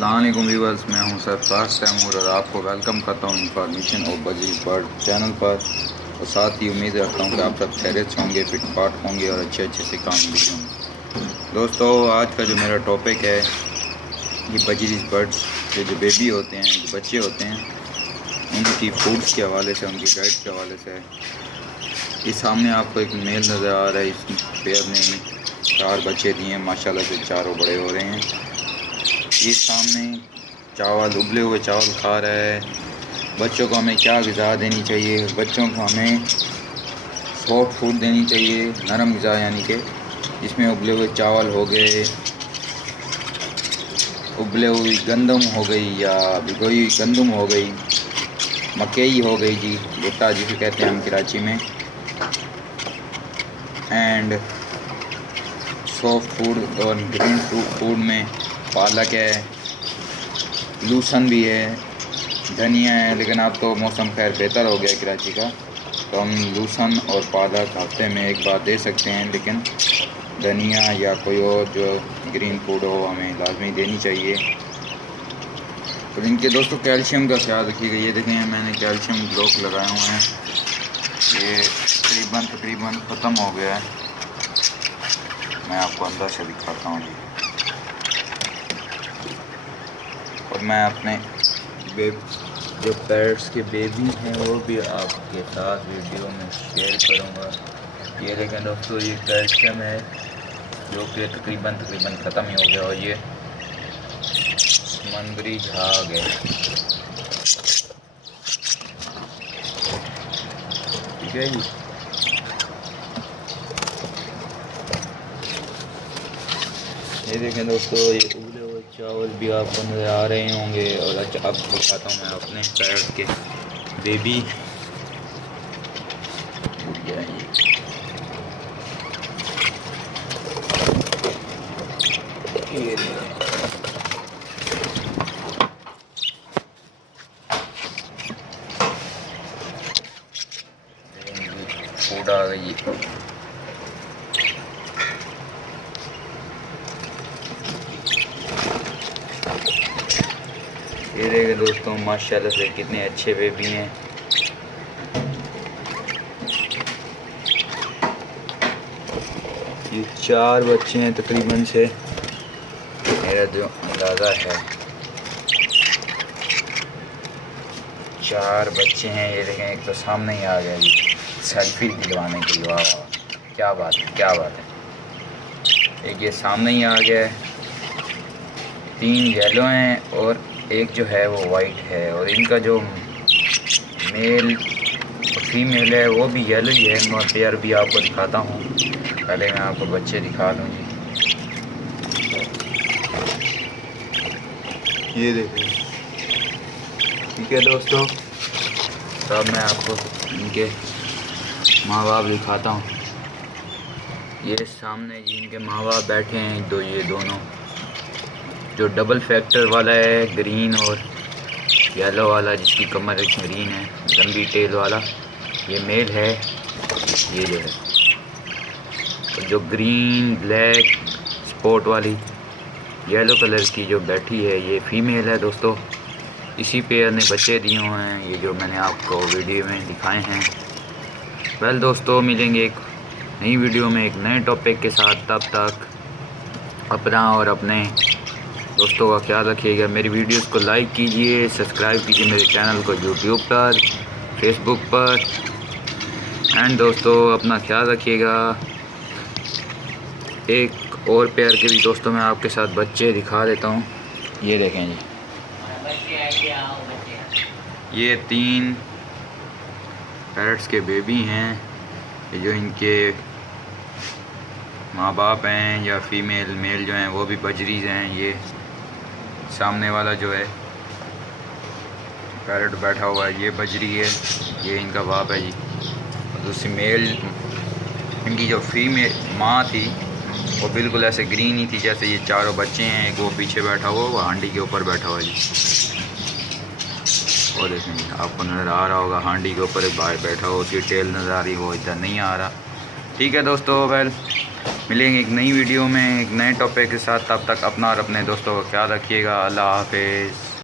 अस्सलाम वालेकुम व्यूअर्स, मैं हूं सरफराज तैमूर और आपको वेलकम करता हूं इंफॉर्मेशन और बजी बर्ड चैनल पर। और साथ ही उम्मीद रखता हूं कि आप सब खैरियत से होंगे, फिट फाट होंगे और अच्छे अच्छे से काम भी होंगे। दोस्तों, आज का जो मेरा टॉपिक है ये बजीज बर्ड्स के जो बेबी होते हैं, जो बच्चे होते हैं, उनकी फूड्स के हवाले से, उनकी डाइट के हवाले से। इस सामने आपको एक मेल नज़र आ रहा है। इस पेयर ने 4 बच्चे दिए हैं, माशाल्लाह से चारों बड़े हो रहे हैं। ये सामने चावल, उबले हुए चावल खा रहा है। बच्चों को हमें क्या ग़िज़ा देनी चाहिए? बच्चों को हमें सॉफ्ट फूड देनी चाहिए, नरम ग़िज़ा, यानी कि जिसमें उबले हुए चावल हो गए, उबले हुई गंदम हो गई या भिगोई हुई गंदम हो गई, मकई हो गई जी, भुट्टा जिसे कहते हैं हम कराची में। एंड सॉफ्ट फूड और ग्रीन फूड में पालक है, लूसन भी है, धनिया है। लेकिन अब तो मौसम खैर बेहतर हो गया कराची का, तो हम लूसन और पालक हफ्ते में एक बार दे सकते हैं। लेकिन धनिया या कोई और जो ग्रीन फूड हो हमें लाजमी देनी चाहिए। तो इनके दोस्तों कैल्शियम का ख्याल रखिएगा। ये देखें, मैंने कैल्शियम ब्लॉक लगाए हुए हैं, ये तकरीबन ख़त्म हो गया है। मैं आपको अंदर से दिखाता हूँ जी। और मैं अपने जो पैरट्स के बेबी हैं वो भी आपके साथ वीडियो में शेयर करूँगा। ये देखें दोस्तों, ये कैल्शियम है जो कि तकरीबन ख़त्म ही हो गया। और ये समंदरी झाग है, ठीक है जी। ये देखें दोस्तों, ये उबले हुए चावल भी आपको नज़र आ रहे होंगे। और अच्छा, अब दिखाता हूँ मैं अपने पैरट के बेबी। ये फूड आ गई। ये देखें दोस्तों, माशाल्लाह से कितने अच्छे बेबी हैं। ये 4 बच्चे हैं तकरीबन से, मेरा जो अंदाज़ा है 4 बच्चे हैं। ये देखें, एक तो सामने ही आ गया जी, सेल्फी दिलवाने के लिए। वाह वाह, क्या बात है, क्या बात है। एक ये सामने ही आ गया है। 3 येलो हैं और एक जो है वो वाइट है। और इनका जो मेल और फीमेल है वो भी येलो ही है। मैं पेयर भी आपको दिखाता हूँ। पहले मैं आपको बच्चे दिखा दूँ जी। ये देखें, ठीक है दोस्तों। तो अब मैं आपको इनके माँ बाप दिखाता हूँ। ये सामने जी इनके माँ बाप बैठे हैं, ये दोनों, जो डबल फैक्टर वाला है, ग्रीन और येलो वाला, जिसकी कमर ग्रीन है, लंबी टेल वाला, ये मेल है। ये जो है, और जो ग्रीन ब्लैक स्पॉट वाली येलो कलर की जो बैठी है, ये फीमेल है दोस्तों। इसी पेयर ने बच्चे दिए हुए हैं, ये जो मैंने आपको वीडियो में दिखाए हैं। वेल दोस्तों, मिलेंगे एक नई वीडियो में एक नए टॉपिक के साथ। तब तक अपना और अपने दोस्तों का ख्याल रखिएगा। मेरी वीडियोस को लाइक कीजिए, सब्सक्राइब कीजिए मेरे चैनल को यूट्यूब पर, फेसबुक पर। एंड दोस्तों, अपना ख्याल रखिएगा। एक और पेयर के भी दोस्तों मैं आपके साथ बच्चे दिखा देता हूँ। ये देखें जी, ये 3 पैरट्स के बेबी हैं। ये जो इनके माँ बाप हैं या फीमेल मेल जो हैं वो भी बजरीज हैं। ये सामने वाला जो है पैरट बैठा हुआ है, ये बजरी है, ये इनका बाप है जी। और दूसरी मेल, इनकी जो फीमेल माँ थी वो बिल्कुल ऐसे ग्रीन ही थी जैसे ये चारों बच्चे हैं। एक वो पीछे बैठा हुआ, वो हांडी के ऊपर बैठा हुआ है जी। और देखें, आपको नज़र आ रहा होगा, हांडी के ऊपर एक बाहर बैठा हुआ, उसकी टेल नज़र आ रही, वो इधर नहीं आ रहा। ठीक है दोस्तों, वेल मिलेंगे एक नई वीडियो में एक नए टॉपिक के साथ। तब तक अपना और अपने दोस्तों का ख्याल रखिएगा। अल्लाह हाफिज़।